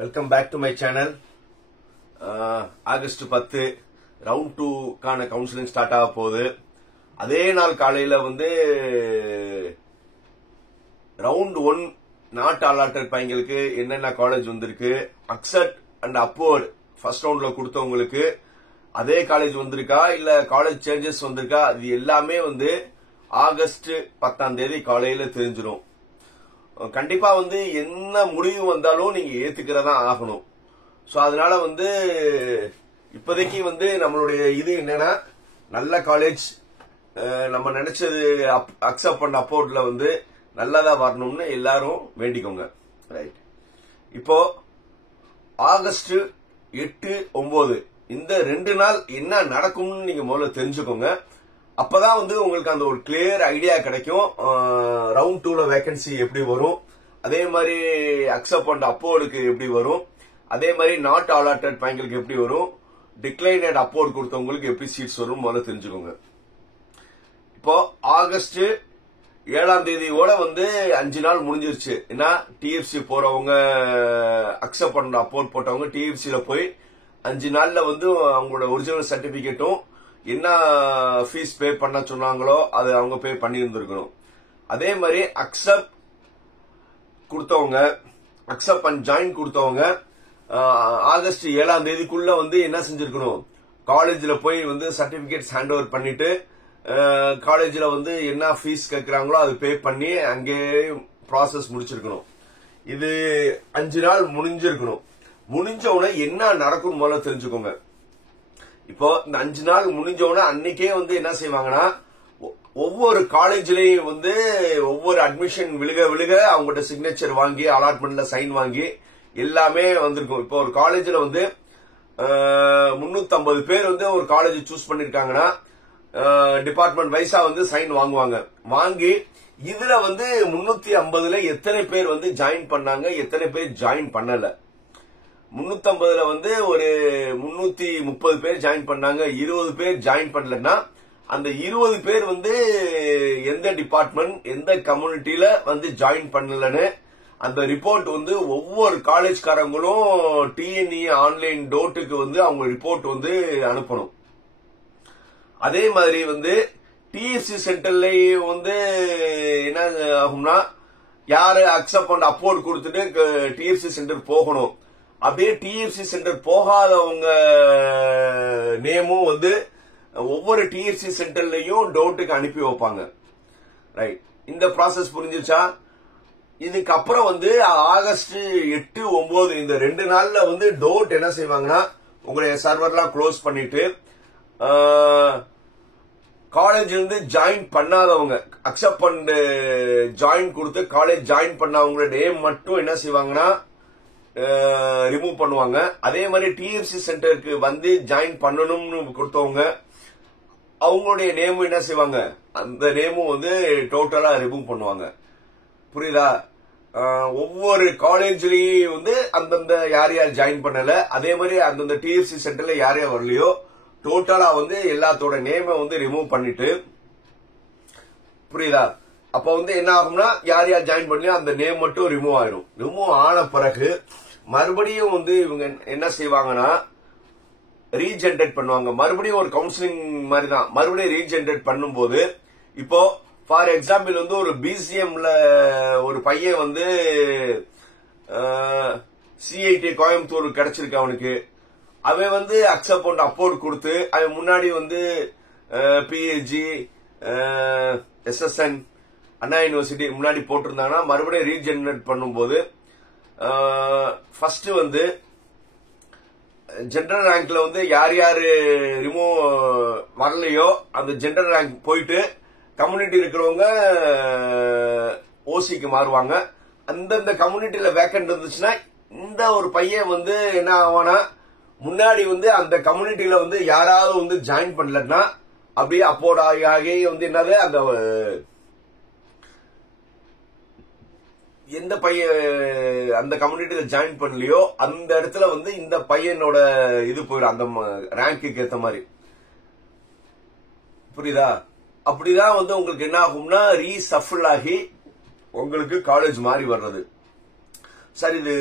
Welcome back to my channel. August 10 round 2 கான counselling start ஆக போகுது. அதே நாள் காலையில ரவுண்ட் 1 நாட் அலாட்டட் பையங்களுக்கு என்னென்ன காலேஜ் வந்திருக்கு, அக்செப்ட் அண்ட் அப்வர்ட் ஃபர்ஸ்ட் ரவுண்ட்ல கொடுத்தவங்களுக்கு அதே காலேஜ் வந்திருக்கா இல்ல காலேஜ் சேஞ்சஸ் வந்திருக்கா, அது எல்லாமே ஆகஸ்ட் 10 காலையில தெரிஞ்சிடும். கண்டிப்பா என்ன முடிவு வந்தாலும் நீங்க ஏத்துக்கிறதா ஆகணும். சோ அதனால இப்போதைக்கு நம்மளுடைய இது என்னன்னா, நல்ல காலேஜ் நம்ம நினைச்சது அக்செப்ட் பண்ண அப்போர்ட்ல நல்லதா வரணும்னு எல்லாரும் வேண்டிக்கோங்க. ரைட். இப்போ ஆகஸ்ட் 8, 9 இந்த 2 நாள் என்ன நடக்கும்னு நீங்க முதல்ல தெரிஞ்சுக்கோங்க. அப்பதான் உங்களுக்கு அந்த ஒரு கிளியர் ஐடியா கிடைக்கும். ரவுண்ட் 2ல வேகன்சி எப்படி வரும், அதே மாதிரி அக்செப்ட் அண்ட் அப்போர்டுக்கு எப்படி வரும், அதே மாதிரி நாட் அலாட்டட் பையங்களுக்கு எப்படி வரும், டிக்ளைனட் அப்போர்ட் கொடுத்தவங்களுக்கு எப்படி சீட்ஸ் வரும் முதல்ல தெரிஞ்சுக்கோங்க. இப்போ ஆகஸ்ட் 7 5 நாள் முடிஞ்சிருச்சு. ஏன்னா டிஎஃப்சி போறவங்க, அக்செப்ட் பண்ண அப்போர்ட் போட்டவங்க டிஎஃப்சில போய் 5 நாள்ல அவங்களோட ஒரிஜினல் சர்டிபிகேட்டும் என்ன ஃபீஸ் பே பண்ண சொன்னாங்களோ அது அவங்க பே பண்ணி இருந்திருக்கணும். அதே மாதிரி அக்செப்ட் கொடுத்தவங்க, அக்செப்ட் அண்ட் ஜாயின் கொடுத்தவங்க ஆகஸ்ட் 7 என்ன செஞ்சிருக்கணும், காலேஜ்ல போய் சர்டிபிகேட்ஸ் ஹேண்ட் ஓவர் பண்ணிட்டு காலேஜ்ல என்ன ஃபீஸ் கேட்கிறாங்களோ அது பே பண்ணி அங்கே ப்ராசஸ் முடிச்சிருக்கணும். இது 5 நாள் முடிஞ்சிருக்கணும். முடிஞ்ச உடனே என்ன நடக்கும் முதல்ல தெரிஞ்சுக்கோங்க. இப்போ இந்த 5 நாள் முடிஞ்ச உடனே அன்னைக்கே என்ன செய்வாங்கன்னா, ஒவ்வொரு காலேஜ்லயும் ஒவ்வொரு அட்மிஷன் விழுக அவங்கள்ட்ட சிக்னேச்சர் வாங்கி அலாட்மெண்ட்ல சைன் வாங்கி எல்லாமே வந்திருக்கும். இப்போ ஒரு காலேஜ்ல 350 பேர் ஒரு காலேஜ் சூஸ் பண்ணிருக்காங்கன்னா டிபார்ட்மெண்ட் வைஸா சைன் வாங்குவாங்க. வாங்கி இதுல 350ல எத்தனை பேர் ஜாயின் பண்ணாங்க, எத்தனை பேர் ஜாயின் பண்ணல. 350ல ஒரு 330 பேர் ஜாயின் பண்ணாங்க, 20 பேர் ஜாயின் பண்ணலன்னா அந்த 20 பேர் எந்த டிபார்ட்மெண்ட் எந்த கம்யூனிட்டியில ஜாயின் பண்ணலன்னு அந்த ரிப்போர்ட் ஒவ்வொரு காலேஜ்காரங்களும் டிஎன்இ ஆன்லைன் டோட்டுக்கு அவங்க ரிப்போர்ட் அனுப்பணும். அதே மாதிரி டிஎஃப்சி சென்டர்ல என்ன ஆகும்னா, யாரு அக்செப்ட் பண்ண அப்போர்ட் கொடுத்துட்டு டிஎஃப்சி சென்டர் போகணும். அப்படியே டிஎஃப்சி சென்டர் போகாதவங்க நேமும் ஒவ்வொரு டிஎஃப்சி சென்டர்லயும் டோட்டுக்கு அனுப்பி வைப்பாங்க. ரைட். இந்த ப்ராசஸ் புரிஞ்சிருச்சா? இதுக்கப்புறம் ஆகஸ்ட் 8, 9 இந்த 2 நாள்ல டோட் என்ன செய்வாங்கன்னா, உங்களுடைய சர்வர்லாம் க்ளோஸ் பண்ணிட்டு காலேஜ் ஜாயின் பண்ணாதவங்க, அக்செப்ட் பண்ண ஜாயின் கொடுத்து காலேஜ் ஜாயின் பண்ணவங்களோட நேம் மட்டும் என்ன செய்வாங்கன்னா ரிமூவ் பண்ணுவாங்க. அதே மாதிரி டிஎஃப்சி சென்டருக்கு ஜாயின் பண்ணணும்னு கொடுத்தவங்க அவங்களுடைய நேமும் என்ன செய்வாங்க, அந்த நேமும் டோட்டலா ரிமூவ் பண்ணுவாங்க. புரியுதா? ஒவ்வொரு காலேஜ்லயும் அந்தந்த யார் யார் ஜாயின் பண்ணல, அதே மாதிரி அந்தந்த டிஎஃப்சி சென்டர்ல யார் யார் வரலையோ டோட்டலா எல்லாத்தோட நேம ரிமூவ் பண்ணிட்டு, புரியுதா? அப்ப என்ன ஆகும்னா, யார் யார் ஜாயின் பண்ணலையோ அந்த நேம் மட்டும் ரிமூவ் ஆயிடும். ரிமூவ் ஆன பிறகு மறுபடியும் இவங்க என்ன செய்வாங்கன்னா ரீஜெனரேட் பண்ணுவாங்க. மறுபடியும் ஒரு கவுன்சிலிங் மாதிரி தான். மறுபடியும் ரீஜெனரேட் பண்ணும்போது, இப்போ ஃபார் எக்ஸாம்பிள் ஒரு பிசிஎம்ல ஒரு பையன் சிஐடி கோயம்புத்தூர் கிடைச்சிருக்கு அவனுக்கு. அவன் அக்செப்ட் பண்ண அப்போர்ட் கொடுத்து அவன் முன்னாடி பிஹெச்டி எஸ்எஸ்என் அண்ணா யூனிவர்சிட்டி முன்னாடி போட்டிருந்தாங்கன்னா மறுபடியும் ரீஜெனரேட் பண்ணும்போது ஃபர்ஸ்ட் ஜெனரல் ரேங்க்ல யார் யாரு ரிமூவ் வரலையோ அந்த ஜெனரல் ரேங்க் போயிட்டு கம்யூனிட்டி இருக்கிறவங்க ஓசிக்கு மாறுவாங்க. அந்தந்த கம்யூனிட்டியில வேக்கன்ட் இருந்துச்சுன்னா இந்த ஒரு பையன் என்ன ஆவானா, முன்னாடி அந்த கம்யூனிட்டியில யாராவது ஜாயின் பண்ணலன்னா அப்படியே அப்போர்ட் ஆகி என்னது அந்த எந்த பையன் அந்த கம்யூனிட்டியில ஜாயின் பண்ணலையோ அந்த இடத்துல இந்த பையனோட இது போயிடும், அந்த ரேங்க்கு ஏத்த மாதிரி. புரியுதா? அப்படிதான் உங்களுக்கு என்ன ஆகும்னா ரீசஃபிள் ஆகி உங்களுக்கு காலேஜ் மாறி வர்றது. சார் இது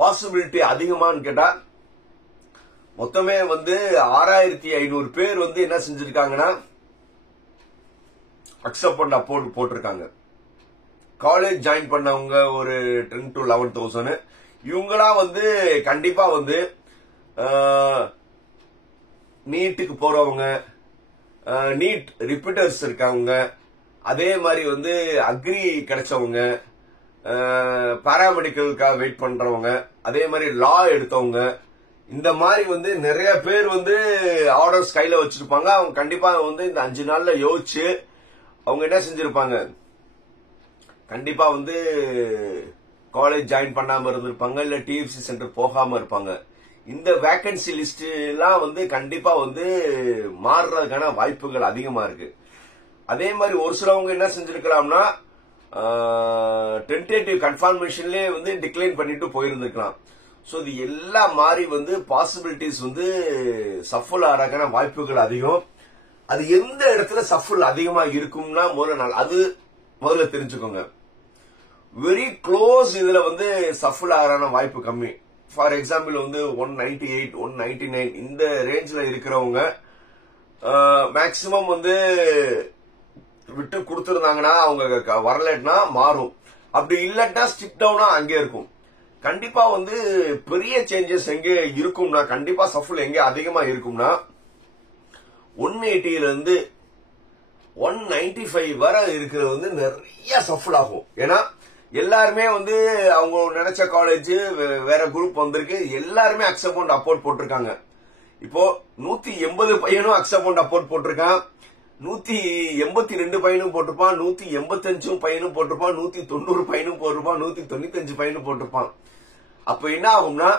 பாசிபிலிட்டி அதிகமான்னு கேட்டா மொத்தமே வந்து 6500 பேர் வந்து என்ன செஞ்சிருக்காங்கன்னா அக்செப்ட் பண்ண போட்டிருக்காங்க. காலேஜ் ஜாயின் பண்ணவங்க ஒரு 10 to 11,000. இவங்களா வந்து கண்டிப்பா வந்து நீட்டுக்கு போறவங்க, நீட் ரிப்பீட்டர்ஸ் இருக்காங்க, அதே மாதிரி வந்து அக்ரி கிடைச்சவங்க, பாராமெடிக்கலுக்காக வெயிட் பண்றவங்க, அதே மாதிரி லா எடுத்தவங்க, இந்த மாதிரி வந்து நிறைய பேர் வந்து ஆர்டர்ஸ் கையில வச்சிருப்பாங்க. அவங்க கண்டிப்பா வந்து இந்த 5 நாள்ல யோசிச்சு அவங்க என்ன செஞ்சிருப்பாங்க, கண்டிப்பா வந்து காலேஜ் ஜாயின் பண்ணாம இருந்திருப்பாங்க, இல்ல டிஎஃப்சி சென்டர் போகாம இருப்பாங்க. இந்த வேகன்சி லிஸ்ட் எல்லாம் வந்து கண்டிப்பா வந்து மாறுறதுக்கான வாய்ப்புகள் அதிகமா இருக்கு. அதே மாதிரி ஒரு சிலவங்க என்ன செஞ்சிருக்கலாம்னா டென்டேட்டிவ் கன்ஃபர்மேஷன்லயே வந்து டிக்ளைன் பண்ணிட்டு போயிருந்திருக்கலாம். சோ இது எல்லாம் மாறி வந்து பாசிபிலிட்டிஸ் வந்து சஃபல் ஆறதுக்கான வாய்ப்புகள் அதிகம். அது எந்த இடத்துல சஃபல் அதிகமா இருக்கும்னா முதல்ல தெரிஞ்சுக்கோங்க. வெரி க்ளோஸ் இதுல வந்து சஃபல் ஆறான வாய்ப்பு கம்மி. ஃபார் எக்ஸாம்பிள் வந்து 198, 199 இந்த ரேஞ்ச்ல இருக்கிறவங்க மேக்சிமம் வந்து விட்டு கொடுத்திருந்தாங்கன்னா அவங்க வரலன்னா மாறும். அப்படி இல்லட்டா ஸ்டிப் டவுனா அங்கே இருக்கும். கண்டிப்பா வந்து பெரிய சேஞ்சஸ் எங்க இருக்கும்னா, கண்டிப்பா சஃபல் எங்க அதிகமா இருக்கும்னா 180 இருந்து 195 வரை இருக்கிறது வந்து நிறைய சஃபல் ஆகும். ஏன்னா எல்லாருமே வந்து அவங்க நினைச்ச காலேஜ் வேற குரூப் வந்திருக்கு, எல்லாருமே அக்செப்ட் அப்போர்ட் போட்டிருக்காங்க. இப்போ 180 பையனும் அக்செப்ட் அப்போர்ட் போட்டிருக்கான், 182 பையனும் போட்டிருப்பான், 185 பையனும் போட்டிருப்பான், 190 பையனும் போட்டிருப்பான், 195 பையனும் போட்டிருப்பான். அப்ப என்ன ஆகும்னா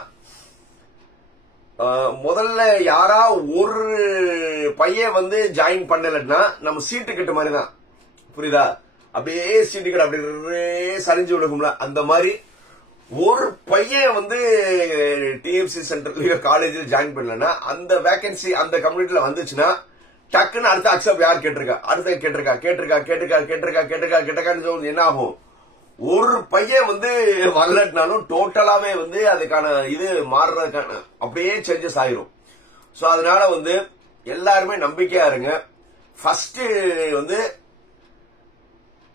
முதல்ல யாரா ஒரு பையன் வந்து ஜாயின் பண்ணலன்னா நம்ம சீட்டு கட்ட மாதிரிதான், புரியுதா? அப்படியே சீட்டு கட்ட அப்படியே சரிஞ்சு விழுகும்ல, அந்த மாதிரி ஒரு பையன் வந்து டிஎஃப்சி சென்டர்லயோ காலேஜில் ஜாயின் பண்ணலன்னா அந்த வேகன்சி அந்த கம்யூனிட்டில வந்துச்சுன்னா டக்குன்னு அடுத்த அக்செப்ட் யார் கேட்டிருக்கா, அடுத்த கேட்டிருக்கான்னு என்ன ஆகும், ஒரு பையன் வந்து வரலனாலும் டோட்டலாவே வந்து அதுக்கான இது மாறுறதுக்கான அப்படியே சேஞ்சஸ் ஆயிரும். சோ அதனால வந்து எல்லாருமே நம்பிக்கையா இருங்க. ஃபர்ஸ்ட் வந்து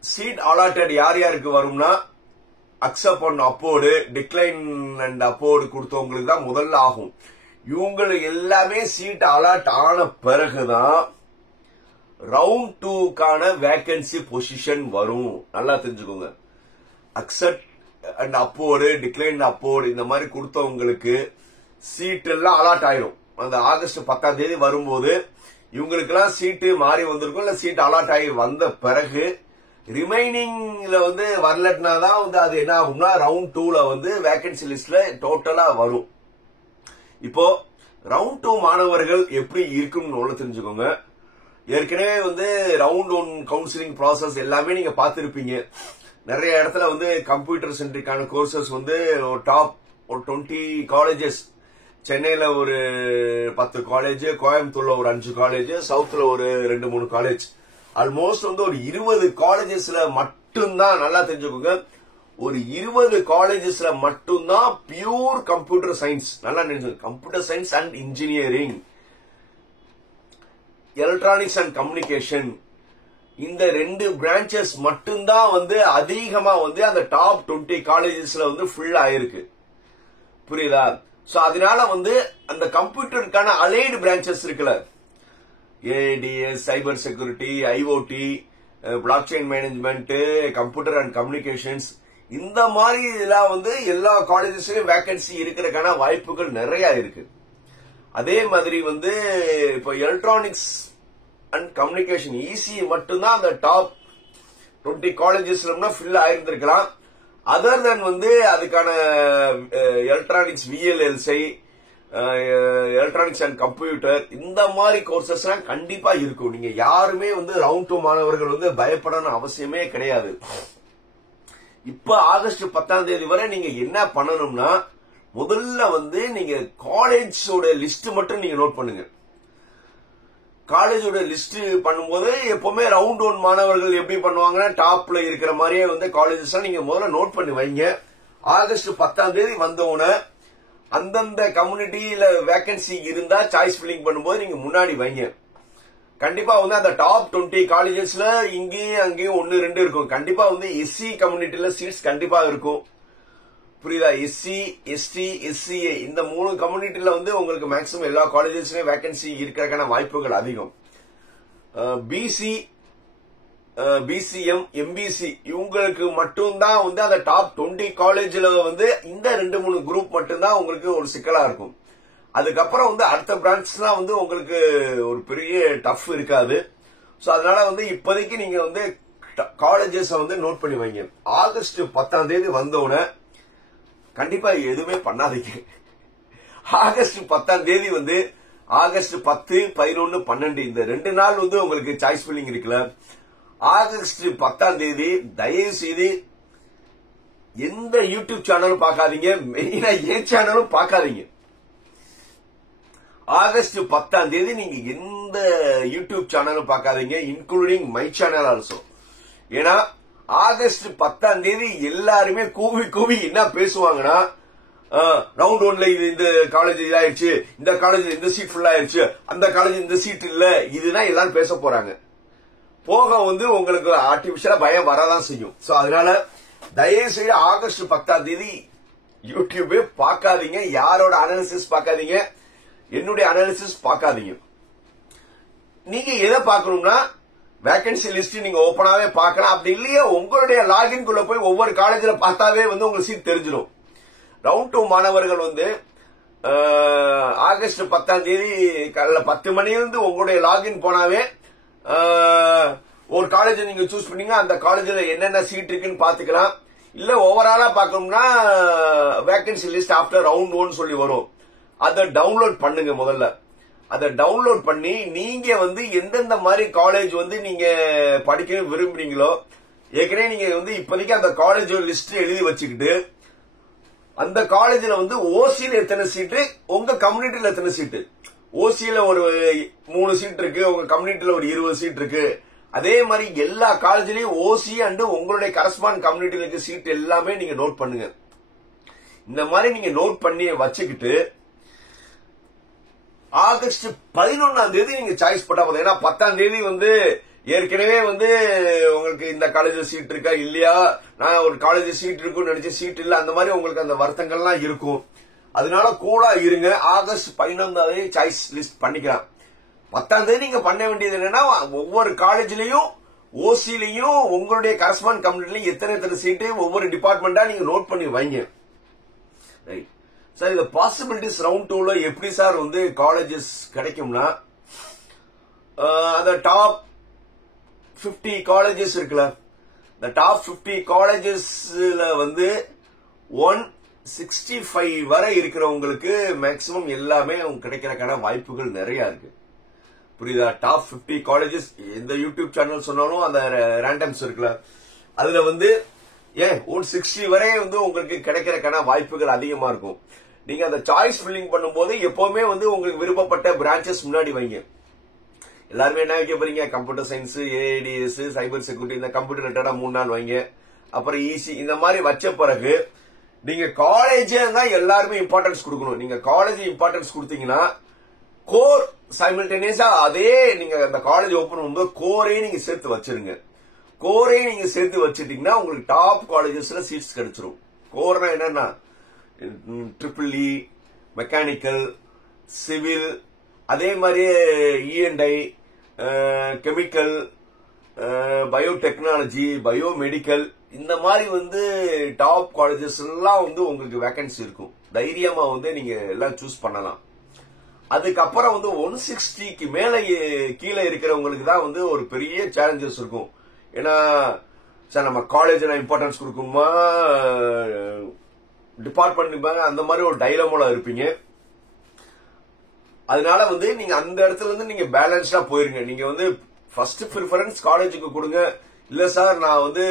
சீட் அலாட்டட் யார் யாருக்கு வரும்னா அக்செப்ட் பண்ண அப்போர்டு, டிக்ளைன் அண்ட் அப்போர்டு கொடுத்தவங்களுக்கு தான் முதல்ல ஆகும். இவங்களுக்கு எல்லாமே சீட் அலாட் ஆன பிறகுதான் ரவுண்ட் 2க்கான வேகன்சி பொசிஷன் வரும். நல்லா தெரிஞ்சுக்கோங்க. அக்செப்ட் அண்ட் அப்போர்டு, டிக்ளைன் அப்போர்டு இந்த மாதிரி கொடுத்தவங்களுக்கு சீட் எல்லாம் அலாட் ஆயிரும். அந்த ஆகஸ்ட் 10ஆம் தேதி வரும்போது இவங்களுக்கு எல்லாம் சீட்டு மாறி வந்திருக்கும், இல்ல சீட் அலாட் ஆகி வந்த பிறகு ரிமைனிங்ல வந்து வரலட்னாதான் வந்து அது என்ன ஆகும்னா ரவுண்ட் 2ல வந்து வேகன்சி லிஸ்ட்ல டோட்டலா வரும். இப்போ ரவுண்ட் 2 மாணவர்கள் எப்படி இருக்கும்னு தெரிஞ்சுக்கோங்க. ஏற்கனவே வந்து ரவுண்ட் 1 கவுன்சிலிங் ப்ராசஸ் எல்லாமே நீங்க பார்த்திருப்பீங்க. நிறைய இடத்துல வந்து கம்ப்யூட்டர் சென்ட்ரிக்கான கோர்சஸ் வந்து டாப் ஒரு 20 காலேஜஸ், சென்னையில ஒரு 10 காலேஜ், கோயம்புத்தூர்ல ஒரு 5 காலேஜ், சவுத்ல ஒரு 2-3 காலேஜ், ஆல்மோஸ்ட் வந்து ஒரு 20 காலேஜஸ்ல மட்டும்தான், நல்லா தெரிஞ்சுக்கோங்க, ஒரு 20 காலேஜஸ்ல மட்டும்தான் பியூர் கம்ப்யூட்டர் சயின்ஸ். நல்லா நினைச்சுக்கோங்க, computer science and engineering, electronics and communication, இந்த 2 பிரான்சஸ் மட்டும்தான் வந்து அதிகமா வந்து அந்த டாப் 20 காலேஜஸ்ல வந்து ஃபுல் ஆயிருக்கு. புரியுதா? சோ அதனால வந்து அந்த கம்ப்யூட்டருக்கான அலைடு பிரான்சஸ் இருக்குல்ல, ADS, cyber security, IOT, blockchain management, computer and communications, இந்த மாதிரி இதெல்லாம் வந்து எல்லா காலேஜஸ்லயும் வேகன்சி இருக்கிறதுக்கான வாய்ப்புகள் நிறைய இருக்கு. அதே மாதிரி வந்து இப்போ எலக்ட்ரானிக்ஸ் அண்ட் கம்யூனிகேஷன் ஈசி மட்டும்தான் அந்த டாப் 20 காலேஜஸ்ல ஃபில் ஆயிருந்திருக்கலாம். அதர் தென் வந்து அதுக்கான எலக்ட்ரானிக்ஸ், விஎல்எல்சி, எலக்ட்ரானிக்ஸ் அண்ட் கம்ப்யூட்டர், இந்த மாதிரி கோர்சஸ் எல்லாம் கண்டிப்பா இருக்கும். நீங்க யாருமே வந்து ரவுண்ட் 2 மாணவர்கள் வந்து பயப்படணும் அவசியமே கிடையாது. இப்ப ஆகஸ்ட் 10ஆம் தேதி வரை நீங்க என்ன பண்ணணும்னா, முதல்ல வந்து நீங்க காலேஜோட லிஸ்ட் மட்டும் நீங்க நோட் பண்ணுங்க. காலேஜோட லிஸ்ட் பண்ணும்போது எப்பவுமே ரவுண்ட் 1 மாணவர்கள் எப்படி பண்ணுவாங்கன்னா டாப்ல இருக்கிற மாதிரியே வந்து காலேஜஸ் நீங்க முதல்ல நோட் பண்ணி வைங்க. ஆகஸ்ட் 10 வந்தவுடனே அந்தந்த கம்யூனிட்டியில வேகன்சி இருந்தா சாய்ஸ் ஃபில்லிங் பண்ணும்போது நீங்க முன்னாடி வைங்க. கண்டிப்பா வந்து அந்த டாப் 20 காலேஜஸ்ல இங்கேயும் அங்கேயும் 1-2 இருக்கும். கண்டிப்பா வந்து எஸ்சி கம்யூனிட்டியில சீட்ஸ் கண்டிப்பா இருக்கும். புரியுதா? எஸ்சி, எஸ்டி, எஸ்சிஏ இந்த 3 கம்யூனிட்டியில வந்து உங்களுக்கு மேக்சிமம் எல்லா காலேஜஸ்லயும் வேகன்சி இருக்கிறதுக்கான வாய்ப்புகள் அதிகம். பிசி, பிசிஎம், எம்பிசி இவங்களுக்கு மட்டும்தான் வந்து அந்த டாப் 20 காலேஜ்ல வந்து இந்த 2-3 குரூப் மட்டும்தான் உங்களுக்கு ஒரு சிக்கலா இருக்கும். அதுக்கப்புறம் வந்து அடுத்த பிரான்ச்லாம் வந்து உங்களுக்கு ஒரு பெரிய டஃப் இருக்காது. சோ அதனால வந்து இப்போதைக்கு நீங்க வந்து காலேஜஸ் வந்து நோட் பண்ணி வைங்க. ஆகஸ்ட் 10 வந்தவுடனே கண்டிப்பா எதுவுமே பண்ணாதீங்க. ஆகஸ்ட் 10 வந்து ஆகஸ்ட் 10, 11, 12 இந்த 2 நாள் வந்து உங்களுக்கு சாய்ஸ் ஃபில்லிங் இருக்குல்ல. ஆகஸ்ட் 10 தயவு செய்து எந்த யூடியூப் சேனலும் பார்க்காதீங்க, மெயினா என் சேனலும் பார்க்காதீங்க. ஆகஸ்ட் 10 நீங்க எந்த யூடியூப் சேனலும் பார்க்காதீங்க, இன்க்ளூடிங் மை சேனல் ஆல்சோ. ஏன்னா ஆகஸ்ட் 10 எல்லாருமே கூவி கூவி என்ன பேசுவாங்கன்னா, ரவுண்ட் 1ல இந்த காலேஜ் இதாயிருச்சு, இந்த காலேஜ் இந்த சீட் ஃபுல் ஆயிருச்சு, அந்த காலேஜ் இந்த சீட் இல்ல, இதுதான் எல்லாரும் பேச போறாங்க. போக வந்து உங்களுக்கு ஆர்டிபிஷியலா பயம் வரதான் செய்யும். சோ அதனால தயவு செய்து ஆகஸ்ட் 10 யூடியூபே பார்க்காதீங்க, யாரோட அனாலிசிஸ் பார்க்காதீங்க, என்னுடைய அனாலிசிஸ் பார்க்காதீங்க. நீங்க எதை பார்க்கணும்னா வேகன்சி லிஸ்ட் நீங்க ஓபனாவே பார்க்கலாம். அப்படி இல்லையா உங்களுடைய லாகின் குள்ள போய் ஒவ்வொரு காலேஜ்ல பார்த்தாவே வந்து உங்களுக்கு சீட் தெரிஞ்சிடும். ரவுண்ட் 2 மாணவர்கள் வந்து ஆகஸ்ட் 10 காலையில 10 மணிலிருந்து உங்களுடைய லாகின் போனாவே ஒரு காலேஜ் நீங்க சூஸ் பண்ணீங்க, அந்த காலேஜ்ல என்னென்ன சீட் இருக்குன்னு பாத்துக்கலாம். இல்ல ஓவராலா பார்க்கணும்னா வேகன்சி லிஸ்ட் ஆஃப்டர் ரவுண்ட் 1 சொல்லி வரும். அதை டவுன்லோட் பண்ணுங்க. முதல்ல அதை டவுன்லோட் பண்ணி நீங்க வந்து எந்தெந்த மாதிரி காலேஜ் வந்து நீங்க படிக்க விரும்புறீங்களோ, ஏற்கனவே நீங்க வந்து இப்போதைக்கு அந்த காலேஜ் லிஸ்ட் எழுதி வச்சுக்கிட்டு அந்த காலேஜ்ல வந்து ஓசியில எத்தனை சீட்டு, உங்க கம்யூனிட்டியில எத்தனை சீட்டு, ஓசியில ஒரு 3 சீட் இருக்கு, உங்க கம்யூனிட்டியில ஒரு 20 சீட் இருக்கு. அதே மாதிரி எல்லா காலேஜ்லயும் ஓசி அண்ட் உங்களுடைய கரஸ்பாண்ட் கம்யூனிட்டியில இருக்க சீட் எல்லாமே நீங்க நோட் பண்ணுங்க. இந்த மாதிரி நீங்க நோட் பண்ணி வச்சுக்கிட்டு ஆகஸ்ட் 11 நீங்க சாய்ஸ் பண்ணா போதும். ஏன்னா 10 வந்து ஏற்கனவே வந்து உங்களுக்கு இந்த காலேஜ்ல சீட் இருக்கா இல்லையா, நான் ஒரு காலேஜ் சீட் இருக்குன்னு நினைச்ச சீட் இல்ல, அந்த மாதிரி உங்களுக்கு அந்த வருத்தங்கள்லாம் இருக்கும். அதனால கூலா இருங்க. ஆகஸ்ட் 11 சாய்ஸ் லிஸ்ட் பண்ணிக்கலாம். 10 நீங்க பண்ண வேண்டியது என்னன்னா ஒவ்வொரு காலேஜ்லயும் ஓசிலையும் உங்களுடைய கரஸ்பாண்ட் கம்யூனிட்டிலையும் எத்தனை சீட்டு ஒவ்வொரு டிபார்ட்மெண்டா நீங்க நோட் பண்ணி வைங்க. ரைட் சார், இந்த பாசிபிலிட்டிஸ் ரவுண்ட் 2ல எப்படி சார் வந்து காலேஜஸ் கிடைக்கும்னா, அந்த டாப் 50 காலேஜஸ் இருக்குல்ல, இந்த டாப் 50 காலேஜஸ்ல வந்து 165 வரை இருக்கிறவங்களுக்கு மேக்சிமம் எல்லாமே கிடைக்கிறதுக்கான வாய்ப்புகள் நிறைய இருக்கு. புரியுதா? டாப் 50 காலேஜஸ் எந்த யூடியூப் சேனல் சொன்னாலும் அந்த ரேண்டம்ஸ் இருக்குல்ல, அதுல வந்து 160 வரை வந்து உங்களுக்கு கிடைக்கிறதுக்கான வாய்ப்புகள் அதிகமா இருக்கும். நீங்க அந்த சாய்ஸ் ஃபில்லிங் பண்ணும்போது எப்பவுமே வந்து உங்களுக்கு விருப்பப்பட்ட பிரான்சஸ் முன்னாடி வைங்க. எல்லாருமே என்ன வைக்க போறீங்க, computer science, AIDS, cyber security, இந்த கம்ப்யூட்டர் ரிலேட்டடா 3 நாள் வைங்க. அப்புறம் ஈசி இந்த மாதிரி வச்ச பிறகு நீங்க காலேஜே தான் எல்லாருமே இம்பார்ட்டன்ஸ் கொடுக்கணும். நீங்க காலேஜ் இம்பார்ட்டன்ஸ் கொடுத்தீங்கன்னா கோர் சைமல்டேனியஸா அதே நீங்க அந்த காலேஜ் ஓபன் பண்ணும்போது கோரையும் நீங்க சேர்த்து வச்சிருங்க. கோரையும் நீங்க சேர்த்து வச்சிட்டீங்கன்னா உங்களுக்கு டாப் காலேஜஸ்ல சீட்ஸ் கிடைச்சிரும். கோர்னா என்னன்னா EEE, மெக்கானிக்கல், சிவில், அதே மாதிரி இஎன்ஐ, கெமிக்கல், பயோடெக்னாலஜி, பயோமெடிக்கல், இந்த மாதிரி வந்து டாப் காலேஜஸ் எல்லாம் வந்து உங்களுக்கு வேகன்சி இருக்கும். தைரியமா வந்து நீங்க எல்லாம் சூஸ் பண்ணலாம். அதுக்கப்புறம் வந்து 160க்கு மேல கீழே இருக்கிறவங்களுக்கு தான் வந்து ஒரு பெரிய சேலஞ்சஸ் இருக்கும். ஏன்னா சார் நம்ம காலேஜ்ல இம்பார்ட்டன்ஸ் கொடுக்குமா, டிபார்ட்மெண்ட் அந்த மாதிரி ஒரு டைலமோல இருப்பீங்க. அதனால வந்து நீங்க அந்த இடத்துல இருந்து நீங்க பேலன்ஸ்டா போயிருங்க. நீங்க வந்து ஃபர்ஸ்ட் ப்ரிஃபரன்ஸ் காலேஜுக்கு கொடுங்க. இல்ல சார் நான் வந்து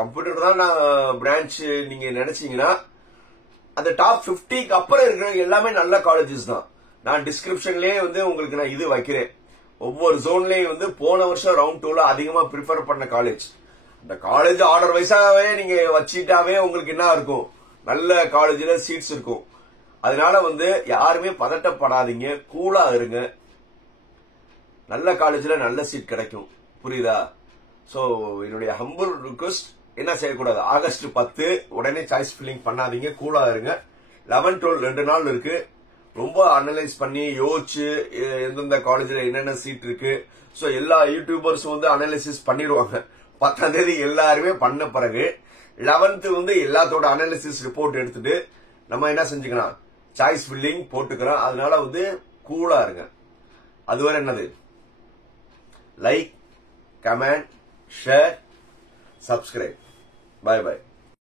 கம்ப்யூட்டர் தான் நான் பிரான்ச் நீங்க நினைச்சீங்கன்னா அந்த டாப் 50க்கு அப்புறம் இருக்கிற எல்லாமே நல்ல காலேஜஸ் தான். நான் டிஸ்கிரிப்ஷன்லயே வந்து உங்களுக்கு நான் இது வைக்கிறேன். ஒவ்வொரு ஜோன்லயும் வந்து போன வருஷம் ரவுண்ட் 2ல அதிகமா ப்ரிஃபர் பண்ண காலேஜ், அந்த காலேஜ் ஆர்டர் வைஸாவே நீங்க வச்சிட்டாவே உங்களுக்கு என்ன இருக்கும், நல்ல காலேஜ்ல சீட்ஸ் இருக்கும். அதனால வந்து யாருமே பதட்டப்படாதீங்க, கூலா இருங்க. நல்ல காலேஜ்ல நல்ல சீட் கிடைக்கும். புரியுதா? சோ என்னுடைய ஹம்பிள் ரிக்வெஸ்ட், என்ன செய்யக்கூடாது, ஆகஸ்ட் 10 உடனே சாய்ஸ் ஃபில்லிங் பண்ணாதீங்க, கூலா இருங்க. 11, 12 2 நாள் இருக்கு. ரொம்ப அனலைஸ் பண்ணி யோசிச்சு எந்தெந்த காலேஜ்ல என்னென்ன சீட் இருக்கு. சோ எல்லா யூடியூபர்ஸும் வந்து அனாலிசிஸ் பண்ணிடுவாங்க. 10ஆம் தேதி எல்லாருமே பண்ண பிறகு 11th வந்து எல்லாத்தோட அனாலிசிஸ் ரிப்போர்ட் எடுத்துட்டு நம்ம என்ன செஞ்சுக்கலாம், சாய்ஸ் ஃபில்லிங் போட்டுக்கிறோம். அதனால வந்து கூலா இருங்க. அதுவரை என்னது, like, comment, share, subscribe. Bye by.